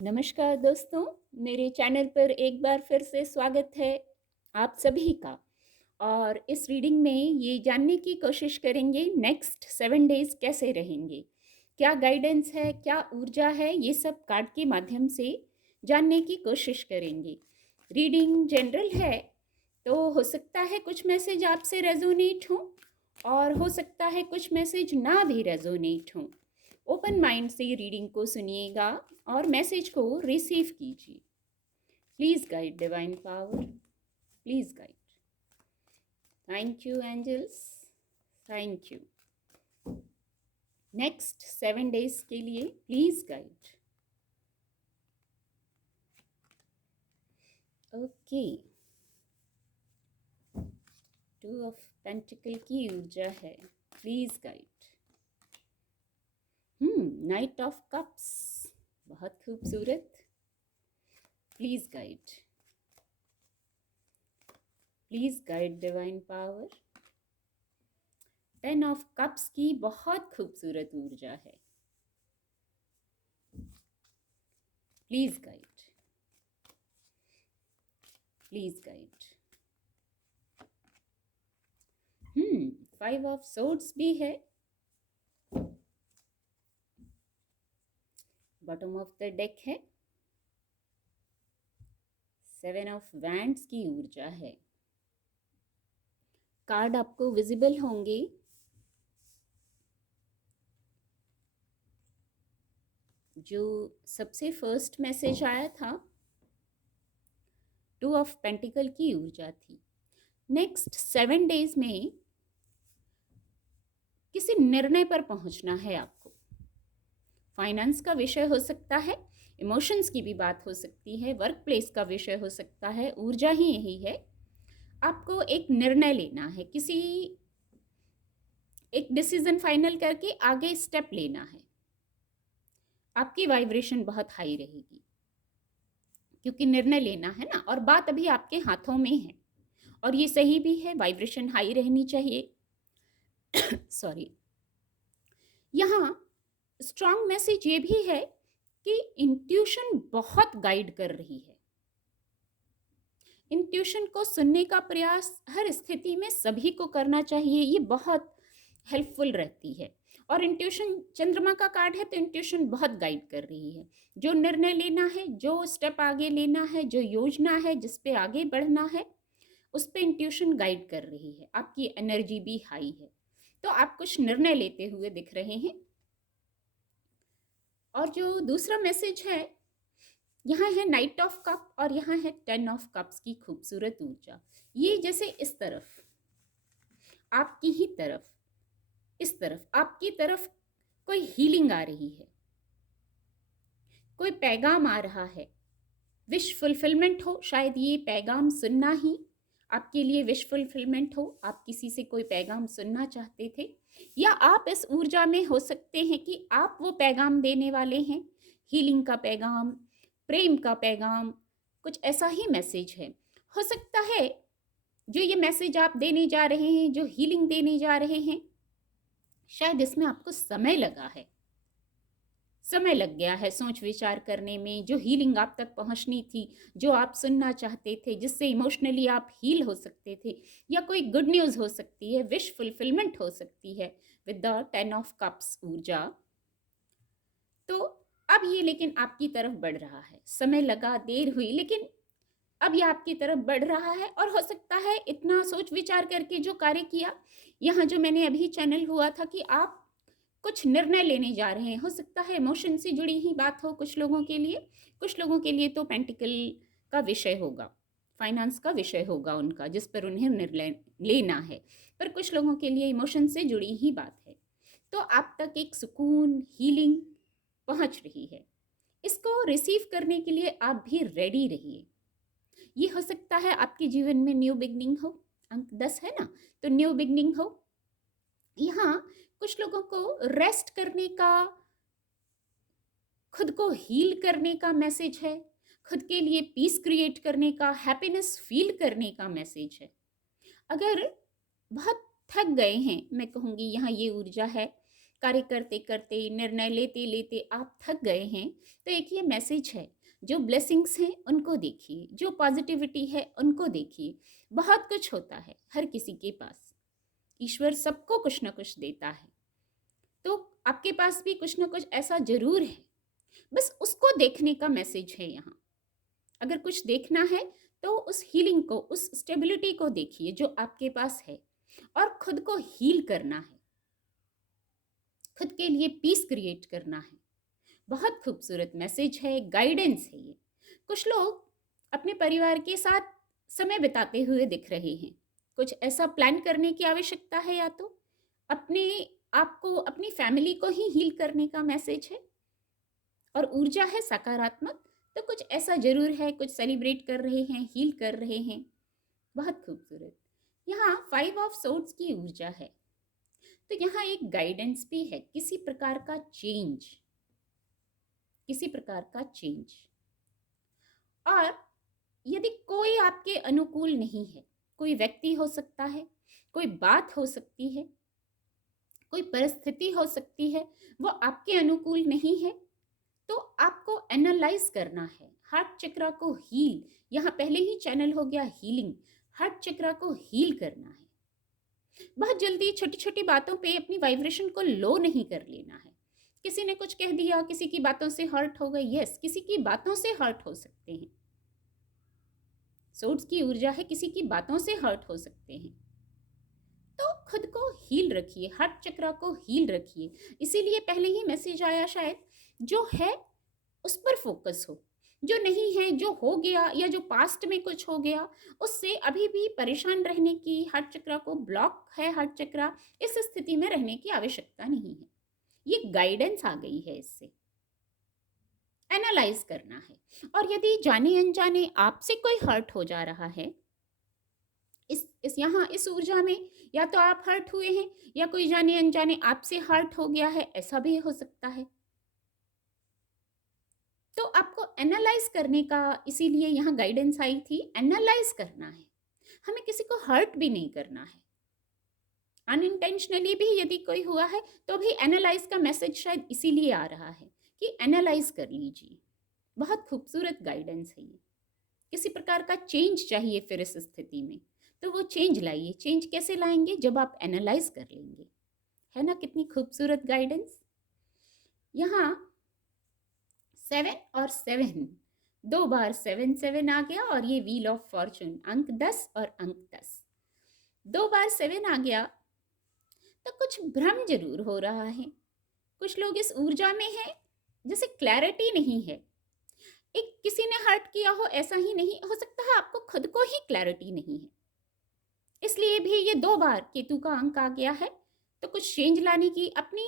नमस्कार दोस्तों, मेरे चैनल पर एक बार फिर से स्वागत है आप सभी का। और इस रीडिंग में ये जानने की कोशिश करेंगे नेक्स्ट 7 डेज कैसे रहेंगे, क्या गाइडेंस है, क्या ऊर्जा है, ये सब कार्ड के माध्यम से जानने की कोशिश करेंगे। रीडिंग जनरल है तो हो सकता है कुछ मैसेज आपसे रेजोनेट हो और हो सकता है कुछ मैसेज ना भी रेजोनेट हो। ओपन माइंड से रीडिंग को सुनिएगा और मैसेज को रिसीव कीजिए। Please guide divine power, please guide. Thank you angels, thank you. Next 7 days के लिए please guide. Okay, 2 of pentacle की ऊर्जा है, please guide. Knight of cups, बहुत खूबसूरत, please guide, please guide divine power. 10 of cups की बहुत खूबसूरत ऊर्जा है, please guide, please guide. 5 of swords भी है, बॉटम ऑफ द डेक है। 7 ऑफ वैंड्स की ऊर्जा है। कार्ड आपको विजिबल होंगे। जो सबसे फर्स्ट मैसेज आया था 2 ऑफ पेंटिकल की ऊर्जा थी। नेक्स्ट 7 डेज में किसी निर्णय पर पहुंचना है आपको। फाइनेंस का विषय हो सकता है, इमोशंस की भी बात हो सकती है, वर्क प्लेस का विषय हो सकता है। ऊर्जा ही यही है, आपको एक निर्णय लेना है, किसी एक डिसीजन फाइनल करके आगे स्टेप लेना है। आपकी वाइब्रेशन बहुत हाई रहेगी क्योंकि निर्णय लेना है ना, और बात अभी आपके हाथों में है और ये सही भी है, वाइब्रेशन हाई रहनी चाहिए। सॉरी। यहाँ स्ट्रॉन्ग मैसेज ये भी है कि इंट्यूशन बहुत गाइड कर रही है। इंट्यूशन को सुनने का प्रयास हर स्थिति में सभी को करना चाहिए, ये बहुत हेल्पफुल रहती है। और इंट्यूशन चंद्रमा का कार्ड है तो इंट्यूशन बहुत गाइड कर रही है। जो निर्णय लेना है, जो स्टेप आगे लेना है, जो योजना है जिस पे आगे बढ़ना है, उस पे इंट्यूशन गाइड कर रही है। आपकी एनर्जी भी हाई है तो आप कुछ निर्णय लेते हुए दिख रहे हैं। और जो दूसरा मैसेज है, यहाँ है नाइट ऑफ कप और यहाँ है 10 ऑफ कप्स की खूबसूरत ऊर्जा। ये जैसे इस तरफ, आपकी ही तरफ, इस तरफ, आपकी तरफ कोई हीलिंग आ रही है, कोई पैगाम आ रहा है, विश फुलफिलमेंट हो। शायद ये पैगाम सुनना ही आपके लिए विश फुलफिलमेंट हो। आप किसी से कोई पैगाम सुनना चाहते थे, या आप इस ऊर्जा में हो सकते हैं कि आप वो पैगाम देने वाले हैं। हीलिंग का पैगाम, प्रेम का पैगाम, कुछ ऐसा ही मैसेज है। हो सकता है जो ये मैसेज आप देने जा रहे हैं, जो हीलिंग देने जा रहे हैं, शायद इसमें आपको समय लगा है, समय लग गया है सोच विचार करने में। जो हीलिंग आप तक पहुंचनी थी, जो आप सुनना चाहते थे, जिससे इमोशनली आप हील हो सकते थे, या कोई गुड न्यूज हो सकती है, विश फुलफिलमेंट हो सकती है विद द 10 ऑफ कप्स ऊर्जा। तो अब ये लेकिन आपकी तरफ बढ़ रहा है। समय लगा, देर हुई, लेकिन अब ये आपकी तरफ बढ़ रहा है। और हो सकता है इतना सोच विचार करके जो कार्य किया, यहाँ जो मैंने अभी चैनल हुआ था कि आप कुछ निर्णय लेने जा रहे हैं। हो सकता है इमोशन से जुड़ी ही बात हो कुछ लोगों के लिए, कुछ लोगों के लिए तो पेंटिकल का विषय होगा, फाइनेंस का विषय होगा उनका, जिस पर उन्हें निर्णय लेना है। पर कुछ लोगों के लिए इमोशन से जुड़ी ही बात है। तो आप तक एक सुकून, हीलिंग पहुंच रही है। इसको रिसीव करने के लिए आप भी रेडी रहिए। ये हो सकता है आपके जीवन में न्यू बिगनिंग हो, अंक 10 है ना, तो न्यू बिगनिंग हो। यहाँ कुछ लोगों को रेस्ट करने का, खुद को हील करने का मैसेज है, खुद के लिए पीस क्रिएट करने का, हैप्पीनेस फील करने का मैसेज है। अगर बहुत थक गए हैं, मैं कहूँगी यहाँ ये ऊर्जा है कार्य करते करते, निर्णय लेते लेते आप थक गए हैं, तो एक ये मैसेज है, जो ब्लेसिंग्स हैं उनको देखिए, जो पॉजिटिविटी है उनको देखिए। बहुत कुछ होता है हर किसी के पास, ईश्वर सबको कुछ ना कुछ देता है, तो आपके पास भी कुछ ना कुछ ऐसा जरूर है, बस उसको देखने का मैसेज है यहाँ। अगर कुछ देखना है तो उस हीलिंग को, उस स्टेबिलिटी को देखिए जो आपके पास है, और खुद को हील करना है, खुद के लिए पीस क्रिएट करना है। बहुत खूबसूरत मैसेज है, गाइडेंस है ये। कुछ लोग अपने परिवार के साथ समय बिताते हुए दिख रहे हैं, कुछ ऐसा प्लान करने की आवश्यकता है, या तो अपने आपको, अपनी फैमिली को ही हील करने का मैसेज है, और ऊर्जा है सकारात्मक, तो कुछ ऐसा जरूर है, कुछ सेलिब्रेट कर रहे हैं, हील कर रहे हैं। बहुत खूबसूरत। यहाँ 5 ऑफ सोर्ड्स की ऊर्जा है, तो यहाँ एक गाइडेंस भी है, किसी प्रकार का चेंज, किसी प्रकार का चेंज। और यदि कोई आपके अनुकूल नहीं है, कोई व्यक्ति हो सकता है, कोई बात हो सकती है, कोई परिस्थिति हो सकती है, वो आपके अनुकूल नहीं है, तो आपको एनालाइज करना है, हार्ट चक्र को हील। यहाँ पहले ही चैनल हो गया हीलिंग, हार्ट चक्र को हील करना है। बहुत जल्दी छोटी छोटी बातों पे अपनी वाइब्रेशन को लो नहीं कर लेना है। किसी ने कुछ कह दिया, किसी की बातों से हर्ट हो गए, यस, किसी की बातों से हर्ट हो सकते हैं, सोर्स की ऊर्जा है, किसी की बातों से हर्ट हो सकते हैं, तो खुद को हील रखिए, हार्ट चक्र को हील रखिए। इसीलिए पहले ही मैसेज आया शायद, जो है उस पर फोकस हो, जो नहीं है, जो हो गया या जो पास्ट में कुछ हो गया, उससे अभी भी परेशान रहने की, हार्ट चक्र को ब्लॉक है हार्ट चक्र, इस स्थिति में रहने की आवश्यकता नहीं है। ये गाइडेंस आ गई है, इससे एनालाइज करना है। और यदि जाने अनजाने आपसे कोई हर्ट हो जा रहा है, इस यहाँ इस ऊर्जा में, या तो आप हर्ट हुए हैं या कोई जाने अनजाने आपसे हर्ट हो गया है, ऐसा भी हो सकता है, तो आपको एनालाइज करने का, इसीलिए यहाँ गाइडेंस आई थी, एनालाइज करना है। हमें किसी को हर्ट भी नहीं करना है, अनइंटेंशनली भी यदि कोई हुआ है तो भी एनालाइज का मैसेज शायद इसीलिए आ रहा है कि एनालाइज कर लीजिए। बहुत खूबसूरत गाइडेंस है ये। किसी प्रकार का चेंज चाहिए फिर इस स्थिति में, तो वो चेंज लाइए। चेंज कैसे लाएंगे? जब आप एनालाइज कर लेंगे, है ना? कितनी खूबसूरत गाइडेंस। यहाँ 7 और 7, 2 बार 7 आ गया, और ये व्हील ऑफ फॉर्चून, अंक 10 और अंक 10, 2 बार 7 आ गया, तो कुछ भ्रम जरूर हो रहा है। कुछ लोग इस ऊर्जा में हैं जैसे क्लैरिटी नहीं है। एक किसी ने हर्ट किया हो ऐसा ही नहीं हो सकता है, आपको खुद को ही क्लैरिटी नहीं है, इसलिए भी ये 2 बार केतु का अंक आ गया है। तो कुछ चेंज लाने की, अपनी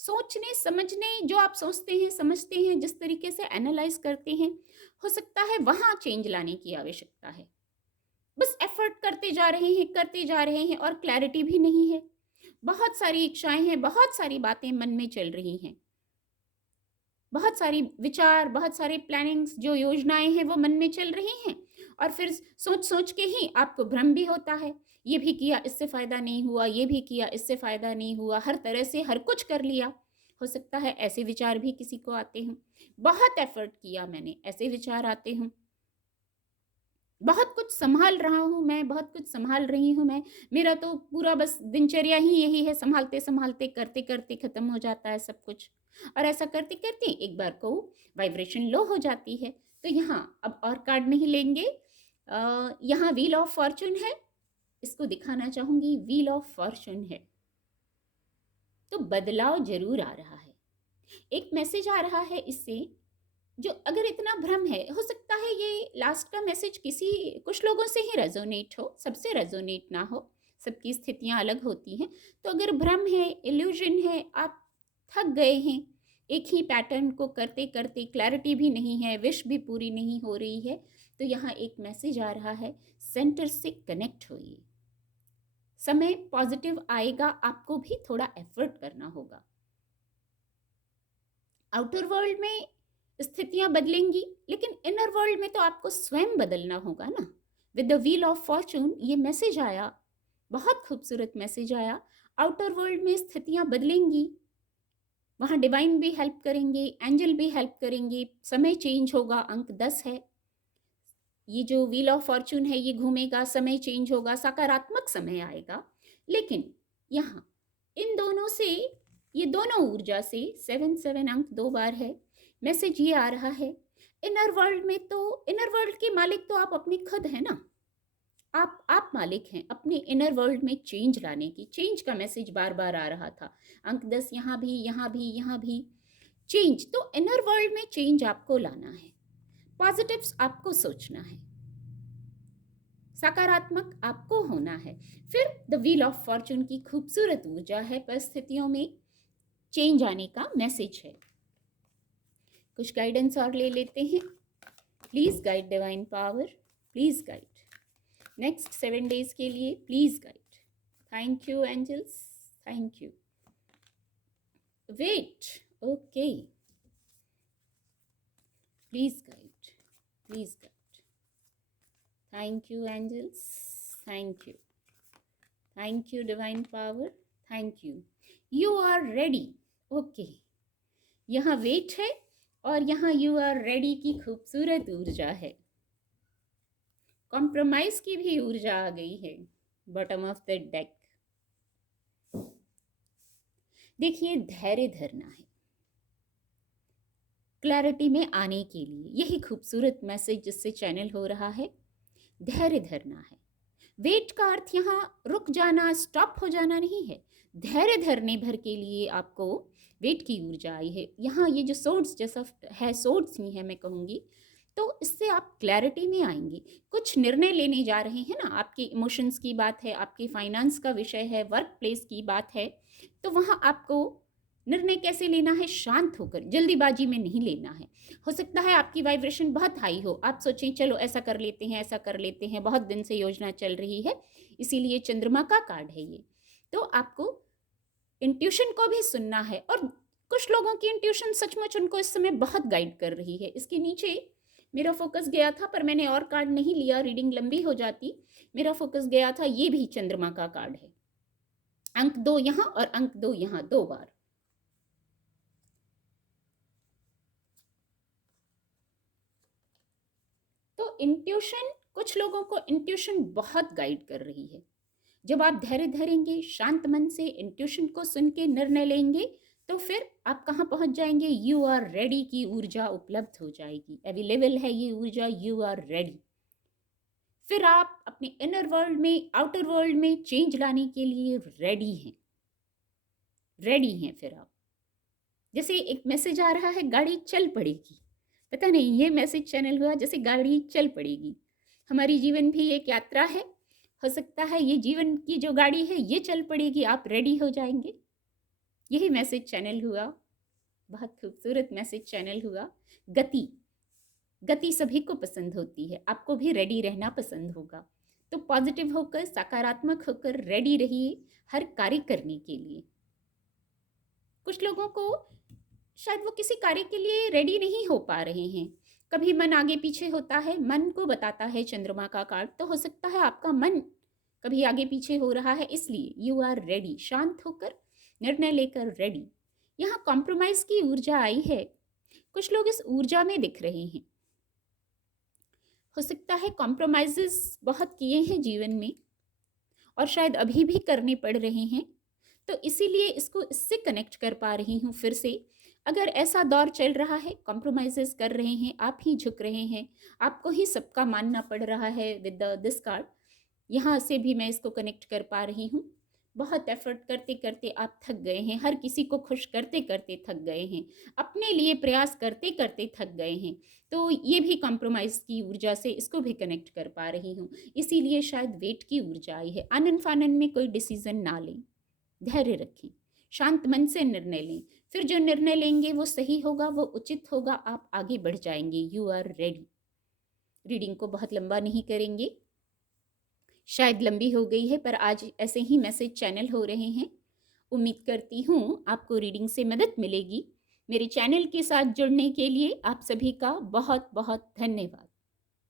सोचने समझने, जो आप सोचते हैं समझते हैं, जिस तरीके से एनालाइज करते हैं, हो सकता है वहां चेंज लाने की आवश्यकता है। बस एफर्ट करते जा रहे हैं, करते जा रहे हैं, और क्लैरिटी भी नहीं है। बहुत सारी इच्छाएं हैं, बहुत सारी बातें मन में चल रही हैं, बहुत सारी विचार, बहुत सारे प्लानिंग्स, जो योजनाएं हैं वो मन में चल रही हैं, और फिर सोच सोच के ही आपको भ्रम भी होता है। ये भी किया, इससे फ़ायदा नहीं हुआ, ये भी किया, इससे फ़ायदा नहीं हुआ, हर तरह से हर कुछ कर लिया। हो सकता है ऐसे विचार भी किसी को आते हों, बहुत एफर्ट किया मैंने, ऐसे विचार आते हों। बहुत कुछ संभाल रहा हूँ मैं, बहुत कुछ संभाल रही हूँ मैं, मेरा तो पूरा बस दिनचर्या ही यही है, संभालते संभालते करते करते ख़त्म हो जाता है सब कुछ। और ऐसा करते करते एक बार को वाइब्रेशन लो हो जाती है। तो यहाँ अब और कार्ड नहीं लेंगे। यहाँ व्हील ऑफ फॉर्चून है, इसको दिखाना चाहूँगी, व्हील ऑफ फॉर्चून है, तो बदलाव जरूर आ रहा है। एक मैसेज आ रहा है इससे, जो अगर इतना भ्रम है, हो सकता है ये लास्ट का मैसेज किसी कुछ लोगों से ही रेजोनेट हो, सबसे रेजोनेट ना हो, सबकी स्थितियां अलग होती हैं। तो अगर भ्रम है, इल्यूजन है, आप थक गए हैं एक ही पैटर्न को करते करते, क्लैरिटी भी नहीं है, विश भी पूरी नहीं हो रही है, तो यहाँ एक मैसेज आ रहा है, सेंटर से कनेक्ट होइए। समय पॉजिटिव आएगा, आपको भी थोड़ा एफर्ट करना होगा। आउटर वर्ल्ड में स्थितियां बदलेंगी, लेकिन इनर वर्ल्ड में तो आपको स्वयं बदलना होगा ना। With the wheel of Fortune ये मैसेज आया, बहुत खूबसूरत मैसेज आया, आउटर वर्ल्ड में स्थितियां बदलेंगी, वहाँ डिवाइन भी हेल्प करेंगे, एंजल भी हेल्प करेंगे, समय चेंज होगा, अंक 10 है। ये जो व्हील ऑफ फॉर्चून है ये घूमेगा, समय चेंज होगा, सकारात्मक समय आएगा। लेकिन यहाँ इन दोनों से, ये दोनों ऊर्जा से 7 अंक 2 बार है। मैसेज ये आ रहा है इनर वर्ल्ड में, तो इनर वर्ल्ड के मालिक तो आप अपने खुद हैं ना, आप मालिक हैं अपने इनर वर्ल्ड में चेंज लाने की। चेंज का मैसेज बार बार आ रहा था, अंक 10 यहाँ भी, यहाँ भी, यहाँ भी चेंज। तो इनर वर्ल्ड में चेंज आपको लाना है, पॉजिटिव्स आपको सोचना है, सकारात्मक आपको होना है। फिर द व्हील ऑफ फॉर्चून की खूबसूरत ऊर्जा है, परिस्थितियों में चेंज आने का मैसेज है। कुछ गाइडेंस और ले लेते हैं। Please guide divine power, please guide next 7 days के लिए, please guide. Thank you angels, thank you. Wait, okay, please guide, please guide. Thank you angels, thank you, thank you divine power, thank you. You are ready, okay. यहाँ wait है और यहाँ you are ready की खूबसूरत ऊर्जा है। Compromise की भी ऊर्जा आ गई है बॉटम ऑफ द डेक। देखिए धैर्य धरना है क्लैरिटी में आने के लिए, यही खूबसूरत मैसेज जिससे चैनल हो रहा है। धैर्य धरना है। वेट का अर्थ यहाँ रुक जाना, स्टॉप हो जाना नहीं है। धैर्य धरने भर के लिए आपको वेट की ऊर्जा आई है। यहाँ ये जो सोर्ड्स जैसा है, सोर्ड्स ही है मैं कहूँगी, तो इससे आप क्लैरिटी में आएंगे। कुछ निर्णय लेने जा रहे हैं ना, आपके इमोशंस की बात है, आपके फाइनेंस का विषय है, वर्क प्लेस की बात है, तो वहाँ आपको निर्णय कैसे लेना है, शांत होकर, जल्दीबाजी में नहीं लेना है। हो सकता है आपकी वाइब्रेशन बहुत हाई हो, आप सोचें चलो ऐसा कर लेते हैं, ऐसा कर लेते हैं, बहुत दिन से योजना चल रही है, इसीलिए चंद्रमा का कार्ड है ये। तो आपको इंट्यूशन को भी सुनना है, और कुछ लोगों की इंट्यूशन सचमुच उनको इस समय बहुत गाइड कर रही है। इसके नीचे मेरा फोकस गया था, पर मैंने और कार्ड नहीं लिया, रीडिंग लंबी हो जाती। मेरा फोकस गया था, ये भी चंद्रमा का कार्ड है। अंक 2 यहाँ और अंक 2 यहाँ, 2 बार। तो इंट्यूशन, कुछ लोगों को इंट्यूशन बहुत गाइड कर रही है। जब आप धैर्य धरेंगे, शांत मन से इंट्यूशन को सुन के निर्णय लेंगे, तो फिर आप कहाँ पहुंच जाएंगे, यू आर रेडी की ऊर्जा उपलब्ध हो जाएगी। अवेलेबल है ये ऊर्जा, यू आर रेडी। फिर आप अपने इनर वर्ल्ड में, आउटर वर्ल्ड में चेंज लाने के लिए रेडी हैं, रेडी हैं। फिर आप, जैसे एक मैसेज आ रहा है, गाड़ी चल पड़ेगी। पता नहीं ये मैसेज चैनल हुआ जैसे गाड़ी चल पड़ेगी। हमारी जीवन भी एक यात्रा है, हो सकता है ये जीवन की जो गाड़ी है ये चल पड़ेगी, आप रेडी हो जाएंगे। यही मैसेज चैनल हुआ, बहुत खूबसूरत मैसेज चैनल हुआ। गति, गति सभी को पसंद होती है, आपको भी रेडी रहना पसंद होगा। तो पॉजिटिव होकर, सकारात्मक होकर रेडी रहिए हर कार्य करने के लिए। कुछ लोगों को शायद वो किसी कार्य के लिए रेडी नहीं हो पा रहे हैं, कभी मन आगे पीछे होता है, मन को बताता है चंद्रमा का कार्ड। तो हो सकता है आपका मन कभी आगे पीछे हो रहा है, इसलिए यू आर रेडी, शांत होकर निर्णय लेकर रेडी। यहाँ कॉम्प्रोमाइज की ऊर्जा आई है, कुछ लोग इस ऊर्जा में दिख रहे हैं। हो सकता है कॉम्प्रोमाइजेस बहुत किए हैं जीवन में और शायद अभी भी करने पड़ रहे हैं, तो इसीलिए इसको इससे कनेक्ट कर पा रही हूँ फिर से। अगर ऐसा दौर चल रहा है, कॉम्प्रोमाइजेस कर रहे हैं, आप ही झुक रहे हैं, आपको ही सबका मानना पड़ रहा है विद दिस कार्ड, यहाँ से भी मैं इसको कनेक्ट कर पा रही हूँ। बहुत एफर्ट करते करते आप थक गए हैं, हर किसी को खुश करते करते थक गए हैं, अपने लिए प्रयास करते करते थक गए हैं, तो ये भी कॉम्प्रोमाइज़ की ऊर्जा से इसको भी कनेक्ट कर पा रही हूँ। इसीलिए शायद वेट की ऊर्जा आई है। आनन फानन में कोई डिसीजन ना लें, धैर्य रखें, शांत मन से निर्णय लें, फिर जो निर्णय लेंगे वो सही होगा, वो उचित होगा, आप आगे बढ़ जाएंगे। You are ready. रीडिंग को बहुत लंबा नहीं करेंगे, शायद लंबी हो गई है, पर आज ऐसे ही मैसेज चैनल हो रहे हैं। उम्मीद करती हूँ आपको रीडिंग से मदद मिलेगी। मेरे चैनल के साथ जुड़ने के लिए आप सभी का बहुत बहुत धन्यवाद।